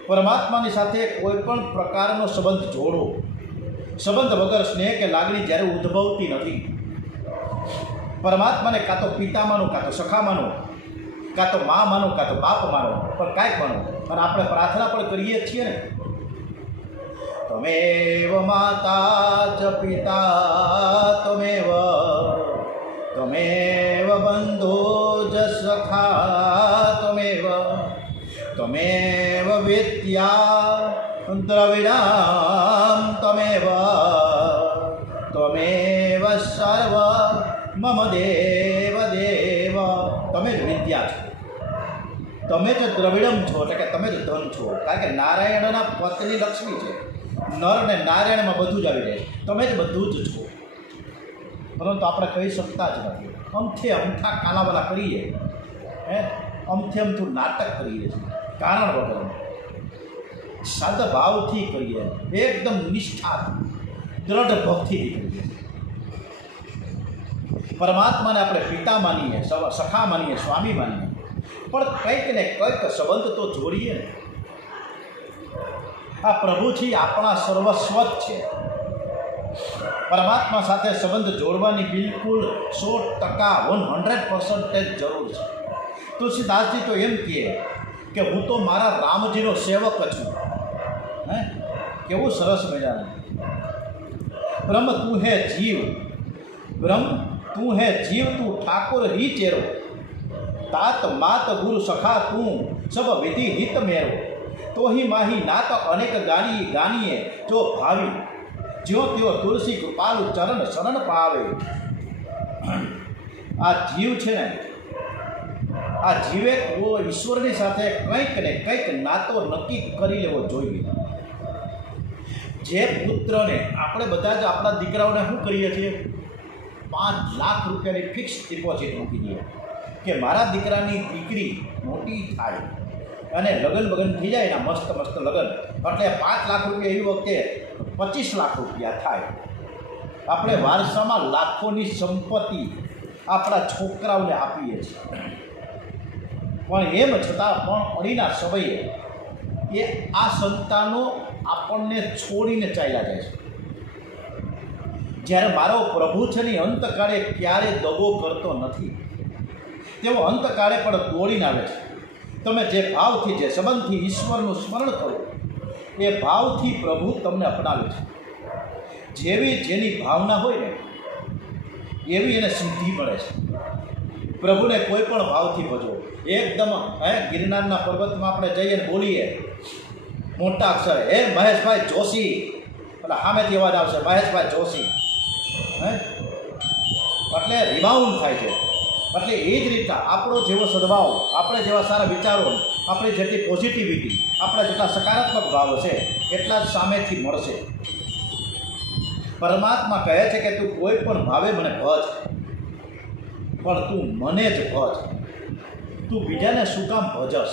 પરમાત્માની સાથે કોઈ પણ પ્રકારનો સંબંધ જોડો. સંબંધ વગર સ્નેહ કે લાગણી જ્યારે ઉદ્ભવતી નથી. પરમાત્માને કાં તો પિતા માનો, કાં તો સખા માનો, કાં તો મા માનો, કાં તો બાપ માનો, પણ કાંઈક માનો. અને આપણે પ્રાર્થના પણ કરીએ છીએ ને, તમેવ માતા ચ પિતા તમેવ બંધો જ સખા તમેવ વિદ્યા દ્રવિડામ તમેવ સર્વ મમ દેવ. તમે જ વિદ્યા છો, તમે જ દ્રવિડમ છો, એટલે કે તમે જ ધન છો. કારણ કે નારાયણના પત્ની લક્ષ્મી છે. નર ને નારાયણમાં બધું જ આવી જાય. તમે જ બધું જ છો, પરંતુ આપણે કહી શકતા જ નથી. અમથા કાલાવાલા કરીએ, અમથું નાટક કરીએ છીએ કારણ વગર. સદભાવથી કરીએ, એકદમ નિષ્ઠા દ્રઢ ભક્તિથી કરીએ. પરમાત્માને આપણે પિતા માનીએ, સખા માનીએ, સ્વામી માનીએ, પણ કંઈક ને કંઈક સંબંધ તો જોડીએ ને. આ પ્રભુજી આપણા સર્વસ્વ જ છે. પરમાત્મા સાથે સંબંધ જોડવાની બિલકુલ 100% જરૂર છે. તુલસીદાસજી તો એમ કહે કે હું તો મારા રામજીનો સેવક છું. હે, કેવું સરસ મજાનું. બ્રહ્મ તું હે જીવ, બ્રહ્મ તું હે જીવ, તું ઠાકોર હી ચેરો, તાત માત ગુરુ સખા તું સબ વિધિ હિત મેરો, તો હી માહી નાત અનેક ગાનીએ જો ભાવી, જ્યો ત્યો તુલસી કૃપાલુ ચરણ શરણ પાવે. આ જીવ છે ને, આ જીવે ઈશ્વરની સાથે કંઈક ને કંઈક નાતો નક્કી કરી લેવો જોઈએ. જે પુત્રને આપણે બધા જ આપણા દીકરાઓને શું કરીએ છીએ, 5 લાખ રૂપિયાની ફિક્સ ડિપોઝિટ મૂકી દઈએ કે મારા દીકરાની દીકરી મોટી થાય અને લગ્ન થઈ જાય એના મસ્ત લગ્ન, એટલે 5 લાખ રૂપિયા એવી વખતે 25 લાખ રૂપિયા થાય. આપણે વારસામાં લાખોની સંપત્તિ આપણા છોકરાઓને આપીએ છીએ, પણ એમ છતાં પણ અડીના સમયે એ આ સંતાનો આપણને છોડીને ચાલ્યા જાય છે. જ્યારે મારો પ્રભુ છે ને અંતકાળે ક્યારે દગો કરતો નથી, તેઓ અંતકાળે પણ દોડીને આવે છે. તમે જે ભાવથી, જે સંબંધથી ઈશ્વરનું સ્મરણ કરો, એ ભાવથી પ્રભુ તમને અપનાવે છે. જેવી જેની ભાવના હોય ને એવી એને સિદ્ધિ મળે છે. પ્રભુને કોઈ પણ ભાવથી ભજો. એકદમ ગિરનારના પર્વતમાં આપણે જઈએ ને બોલીએ મોટા અક્ષરે, હે મહેશભાઈ જોશી, એટલે સામેથી અવાજ આવશે મહેશભાઈ જોશી, એટલે રિબાઉન્ડ થાય છે. એટલે એ જ રીતના આપણો જેવો સદભાવ, આપણે જેવા સારા વિચારો, આપણી જેટલી પોઝિટિવિટી, આપણા જેટલા સકારાત્મક ભાવો છે એટલા જ સામેથી મળશે. પરમાત્મા કહે છે કે તું કોઈ પણ ભાવે મને ભજ, પણ તું મને જ ભજ, તું બીજાને શું કામ ભજસ.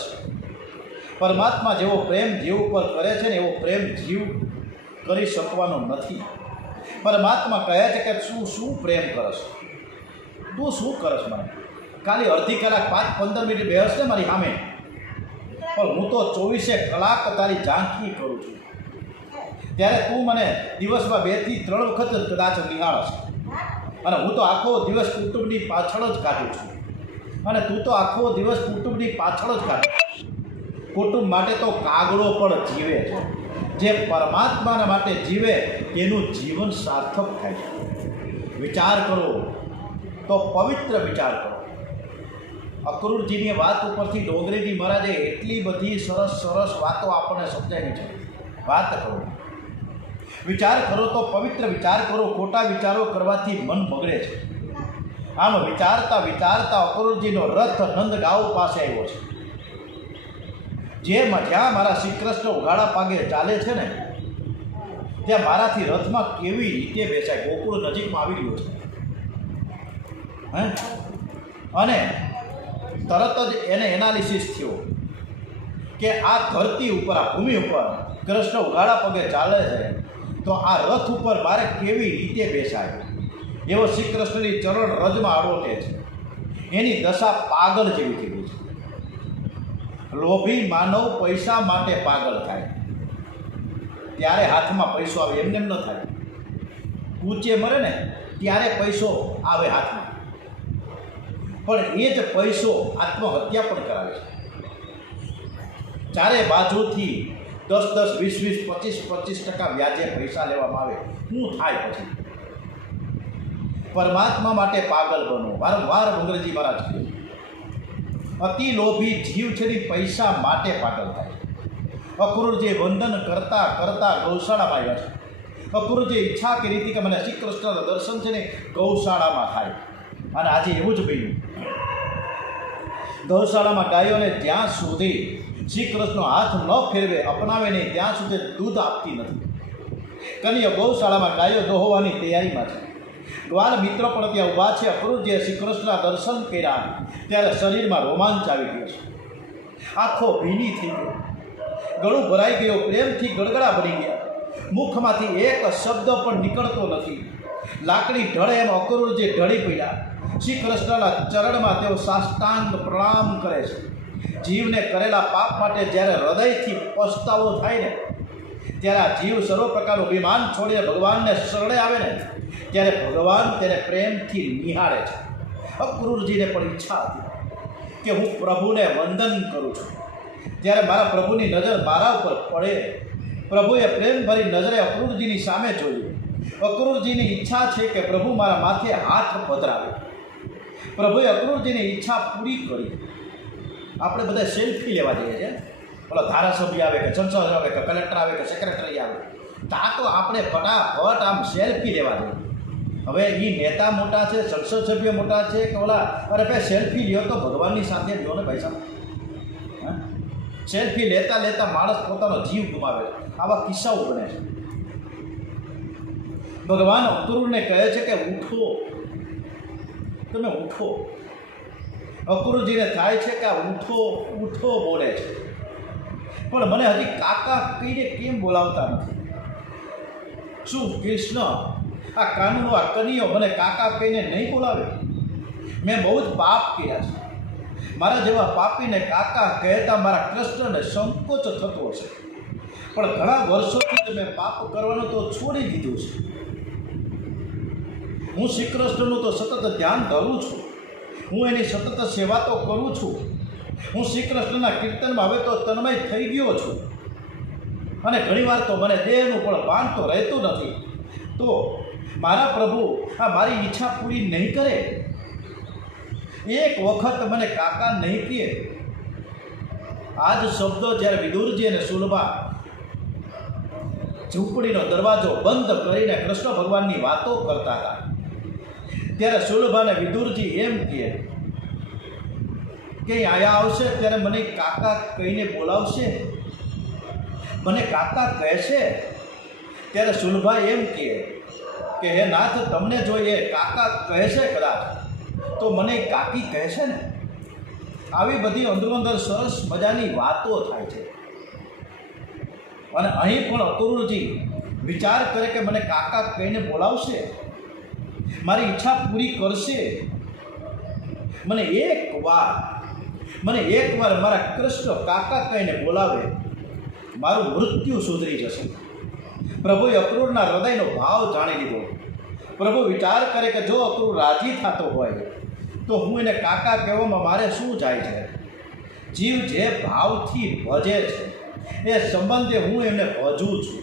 પરમાત્મા જેવો પ્રેમ જીવ ઉપર કરે છે ને એવો પ્રેમ જીવ કરી શકવાનો નથી. પરમાત્મા કહે છે કે શું પ્રેમ કરશ, તું શું કરશ મને, ખાલી અડધી કલાક 5-15 મિનિટ બેસ ને મારી સામે, પણ હું તો 24 કલાક તારી ઝાંખી કરું છું. ત્યારે તું મને દિવસમાં 2 થી 3 વખત કદાચ નિહાળશ, અને હું તો આખો દિવસ કુટુંબની પાછળ જ કાઢું છું, અને તું તો આખો દિવસ કુટુંબની પાછળ જ કાઢું. કુટુંબ માટે તો કાગડો પણ જીવે છે. જે પરમાત્માના માટે જીવે એનું જીવન સાર્થક થાય છે. વિચાર કરો તો પવિત્ર વિચાર કરો. અક્રૂરજીની વાત ઉપરથી ડોંગરેજી મહારાજે એટલી બધી સરસ વાતો આપણને સમજાવી છે. વાત કરો, વિચાર કરો તો પવિત્ર વિચાર કરો. ખોટા વિચારો કરવાથી મન બગડે છે. આમ વિચારતા અક્રૂરજીનો રથ નંદગાંવ પાસે આવ્યો છે. જ્યાં મારા શ્રી કૃષ્ણ ઉઘાડા પાગે ચાલે છે ને, ત્યાં મારાથી રથમાં કેવી રીતે બેસાય. ગોકુળ નજીકમાં આવી રહ્યો છે, અને તરત જ એને એનાલિસિસ થયો કે આ ધરતી ઉપર, આ ભૂમિ ઉપર કૃષ્ણ ઉઘાડા પગે ચાલે છે, તો આ રથ ઉપર મારે કેવી રીતે બેસાય. એવો શ્રી કૃષ્ણની ચરણ રજમાં આડોટે છે. એની દશા પાગલ જેવી થઈ ગઈ છે. લોભી માનવ પૈસા માટે પાગલ થાય, ત્યારે હાથમાં પૈસો આવે, એમને એમ ન થાય. ઊંચે મરે ને ત્યારે પૈસો આવે હાથમાં, પણ એ જ પૈસો આત્મહત્યા પણ કરાવે છે. ચારે બાજુથી 10-10, 20-20, 25-25% વ્યાજે પૈસા લેવામાં આવે. શું થાય પછી? પરમાત્મા માટે પાગલ બનો. વારંવાર અંગ્રેજી મહારાજ કહે, અતિ લોભી જીવ છે ને પૈસા માટે પાગલ થાય. અક્રૂરજી વંદન કરતા ગૌશાળામાં આવ્યા છે. અક્રૂરજી ઈચ્છા કરી હતી કે મને શ્રી કૃષ્ણના દર્શન છે ને ગૌશાળામાં થાય, અને આજે એવું જ બન્યું. ગૌશાળામાં ગાયોને જ્યાં સુધી શ્રી કૃષ્ણનો હાથ ન ફેરવે, અપનાવે નહીં, ત્યાં સુધી દૂધ આપતી નથી. કન્યા ગૌશાળામાં ગાયો દોહવાની તૈયારીમાં છે. ગ્વાલ મિત્રો પણ ત્યાં ઊભા છે. અક્રૂરજીએ શ્રી કૃષ્ણના દર્શન કર્યા ત્યારે શરીરમાં રોમાંચ આવી ગયો છે. આંખો ભીની થઈ ગઈ. ગળું ભરાઈ ગયું, પ્રેમથી ગળગળા બની ગયા, મુખમાંથી એક શબ્દ પણ નીકળતો નથી. લાકડી ઢળે એમ અક્રૂરજી ઢળી પડ્યા. શ્રી કૃષ્ણના ચરણમાં તેઓ સાષ્ટાંગ પ્રણામ કરે છે. જીવને કરેલા પાપ માટે જ્યારે હૃદયથી પસ્તાવો થાય ને, ત્યારે આ જીવ સર્વ પ્રકારનું અભિમાન છોડીને ભગવાનને શરણે આવે ને, ત્યારે ભગવાન તેને પ્રેમથી નિહાળે છે. અક્રૂરજીને પણ ઈચ્છા હતી કે હું પ્રભુને વંદન કરું છું, ત્યારે મારા પ્રભુની નજર મારા ઉપર પડે. પ્રભુએ પ્રેમભરી નજરે અક્રૂરજીની સામે જોયું. અક્રૂરજીની ઈચ્છા છે કે પ્રભુ મારા માથે હાથ પધરાવે. પ્રભુએ અક્રૂરજીની ઈચ્છા પૂરી કરી. આપણે બધા સેલ્ફી લેવા જઈએ છીએ. પેલો ધારાસભ્ય આવે કે સંસદ આવે કે કલેક્ટર આવે કે સેક્રેટરી આવે, તો આપણે ફટાફટ આમ સેલ્ફી લેવા જઈએ. હવે એ નેતા મોટા છે, સંસદ સભ્ય મોટા છે કે ઓલા, અરે ભાઈ સેલ્ફી લ્યો તો ભગવાનની સાથે લ્યો ને ભાઈ સાહેબ. સેલ્ફી લેતા લેતા માણસ પોતાનો જીવ ગુમાવે છે. આવા કિસ્સાઓ બને છે. ભગવાન અક્રૂરને કહે છે કે ઉઠો, તમે ઉઠો. અક્રૂરજીને થાય છે કે આ ઉઠો ઉઠો બોલે છે, પણ મને હજી કાકા કહીને કેમ બોલાવતા નથી? શું કૃષ્ણ આ કાનનો આ કનૈયો મને કાકા કહીને નહીં બોલાવે? મેં બહુ જ પાપ કર્યા છે. મારા જેવા પાપીને કાકા કહેતા મારા કૃષ્ણને સંકોચ થતો હશે, પણ ઘણા વર્ષોથી મેં પાપ કરવાનું તો છોડી દીધું છે. હું શ્રી કૃષ્ણનું તો સતત ધ્યાન ધરું છું, હું એની સતત સેવા તો કરું છું. હું શ્રી કૃષ્ણના કીર્તનમાં હવે તો તન્મય થઈ ગયો છું, અને ઘણીવાર તો મને દેહનું પણ ભાન તો રહેતું નથી. તો મારા પ્રભુ આ મારી ઈચ્છા પૂરી નહીં કરે? એક વખત મને કાકા નહીં કહે? આ જ શબ્દો જ્યારે વિદુરજી અને સુલભા ઝૂંપડીનો દરવાજો બંધ કરીને કૃષ્ણ ભગવાનની વાતો કરતા હતા, ત્યારે સુલભાને વિદુરજી એમ કહે કે આયા આવશે ત્યારે મને કાકા કહીને બોલાવશે, મને કાકા કહેશે. ત્યારે સુલભા એમ કહે કે હે નાથ, તમને જો એ કાકા કહેશે કદાચ તો મને કાકી કહેશે ને. આવી બધી અંદરોઅંદર સરસ મજાની વાતો થાય છે. અને અહીં પણ અક્રૂરજી વિચાર કરે કે મને કાકા કહીને બોલાવશે, મારી ઈચ્છા પૂરી કરશે. મને એકવાર મારા કૃષ્ણ કાકા કહીને બોલાવે, મારું મૃત્યુ સુધરી જશે. પ્રભુએ અક્રૂરના હૃદયનો ભાવ જાણી લીધો. પ્રભુ વિચાર કરે કે જો અક્રૂર રાજી થતો હોય તો હું એને કાકા કહેવામાં મારે શું જાય છે? જીવ જે ભાવથી ભજે છે એ સંબંધે હું એમને ભજું છું.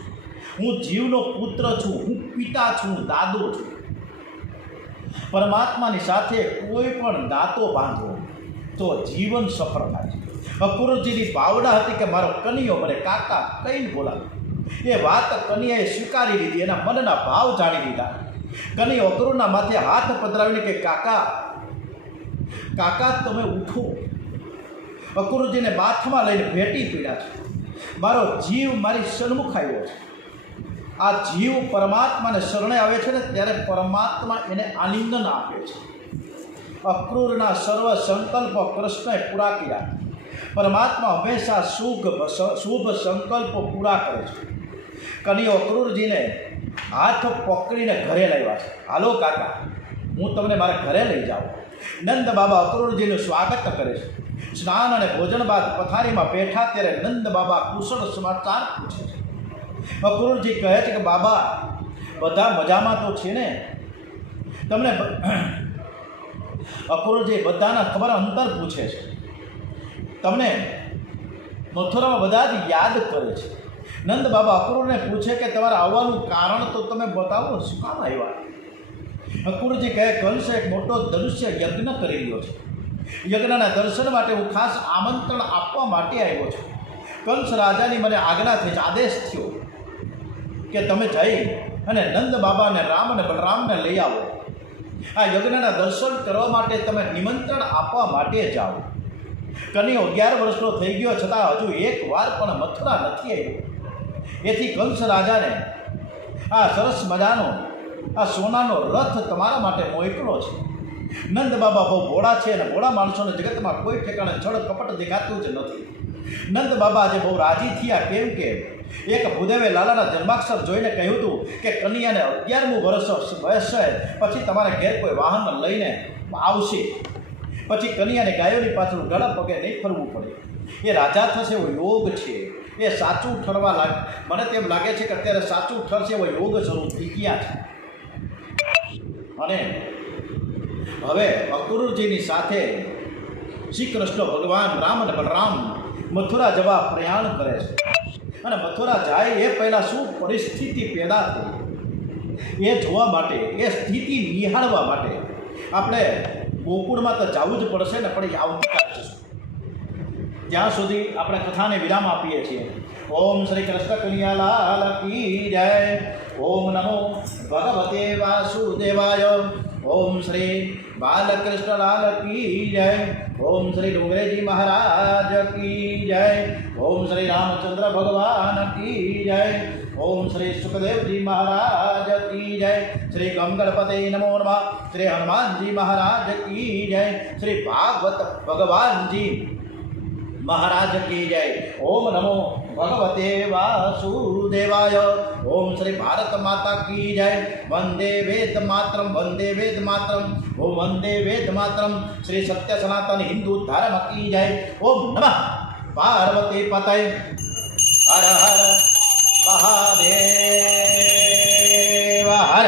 હું જીવનો પુત્ર છું, હું પિતા છું, દાદો છું. પરમાત્માની સાથે કોઈ પણ નાતો બાંધવો તો જીવન સફળ થાય છે. અક્રૂરજીની ભાવના હતી કે મારો કનૈયો મને કાકા કઈ બોલાવે. એ વાત કનૈયાએ સ્વીકારી લીધી, એના મનના ભાવ જાણી લીધા. કનૈયો અક્રૂરના માથે હાથ પધરાવીને કે કાકા કાકા તમે ઉઠો. અક્રૂરજીને માથામાં લઈને ભેટી પીડ્યા છે. મારો જીવ મારી સન્મુખ આવ્યો છે. આ જીવ પરમાત્માને શરણે આવે છે ને ત્યારે પરમાત્મા એને આલિંગન આપે છે. અક્રૂરના સર્વ સંકલ્પો કૃષ્ણએ પૂરા કર્યા. પરમાત્મા હંમેશા શુભ સંકલ્પો પૂરા કરે છે. કનૈયો અક્રૂરજીને હાથ પકડીને ઘરે લાવ્યા છે. હાલો કાકા, હું તમને મારા ઘરે લઈ જાઉં. નંદ બાબા અક્રૂરજીનું સ્વાગત કરે છે. સ્નાન અને ભોજન બાદ પથારીમાં બેઠા ત્યારે નંદ બાબા કુશળ સમાચાર પૂછે છે. અક્રૂરજી કહે છે કે બાબા બધા મજામાં તો છે ને? તમને અક્રૂરજી બધાના ખબર અંતર પૂછે છે. તમને મથુરામાં બધા જ યાદ કરે છે. નંદ બાબા અક્રૂરને પૂછે કે તમારા આવવાનું કારણ તો તમે બતાવો, શું કામ આવ્યા? અક્રૂરજી કહે કંસે એક મોટો ધનુષ્ય યજ્ઞ કરી રહ્યો છે. યજ્ઞના દર્શન માટે હું ખાસ આમંત્રણ આપવા માટે આવ્યો છું. કંસ રાજાની મને આજ્ઞા થઈ છે, આદેશ થયો કે તમે જઈ અને નંદ બાબાને રામ અને બલરામને લઈ આવો. આ યજ્ઞના દર્શન કરવા માટે તમે નિમંત્રણ આપવા માટે જાઓ. કનૈયો 11 વર્ષનો થઈ ગયો છતાં હજુ એક વાર પણ મથુરા નથી આવ્યો. એથી કંસ રાજાને આ સરસ મજાનો આ સોનાનો રથ તમારા માટે મોકલો છે. નંદ બાબા બહુ ભોળા છે અને ભોળા માણસોને જગતમાં કોઈ ઠેકાણે છળ કપટ દેખાતું જ નથી. નંદ બાબા આજે બહુ રાજી થયા, કેમ કે એક ભૂદેવે લાલાના જન્માક્ષર જોઈને કહ્યું હતું કે કન્યાને 11મું વર્ષ વયસ છે પછી તમારા ઘેર કોઈ વાહન લઈને આવશે, પછી કન્યાને ગાયોની પાછળ ગળા પગે નહીં ફરવું પડે, એ રાજા થશે એવો યોગ છે, એ સાચું ઠરવા મને તેમ લાગે છે કે અત્યારે સાચું ઠરશે એવો યોગ શરૂ થઈ ગયા છે. અને હવે અક્રૂરજીની સાથે શ્રી કૃષ્ણ ભગવાન રામ અને બલરામ મથુરા જવા પ્રયાણ કરે છે. અને મથુરા જાય એ પહેલાં શું પરિસ્થિતિ પેદા થઈ એ જોવા માટે, એ સ્થિતિ નિહાળવા માટે આપણે ગોકુળમાં તો જવું જ પડશે ને, પણ એ આવતીકાલ જશું. ત્યાં સુધી આપણે કથાને વિરામ આપીએ છીએ. ઓમ શ્રી કૃષ્ણ કનૈયાલાલ કી જય. ઓમ નમો ભગવતે વાસુદેવાય. ઓમ શ્રી બાલકૃષ્ણલાલ કી જય. ઓમ શ્રી ડુંગરેજી મહારાજ કી જય. ઓમ શ્રી રામચંદ્ર ભગવાન કી જય. ઓમ શ્રી સુખદેવજી મહારાજ કી જય. શ્રી ગંગણપતે નમો નમઃ. શ્રી હનુમાનજી મહારાજ કી જય. શ્રી ભાગવત ભગવાનજી મહારાજ કી જય. ઓમ નમો ભગવતે વાસુદેવાય. ઓમ શ્રી ભારત માતા કી જય. વંદે વેદ માતરમ, વંદે વેદ માતરમ, ઓમ વંદે વેદ માતરમ. શ્રી સત્ય સનાતન હિન્દુ ધર્મ કી જય. ઓમ નમઃ પાર્વતી પતય. હર હર મહાદેવ હર.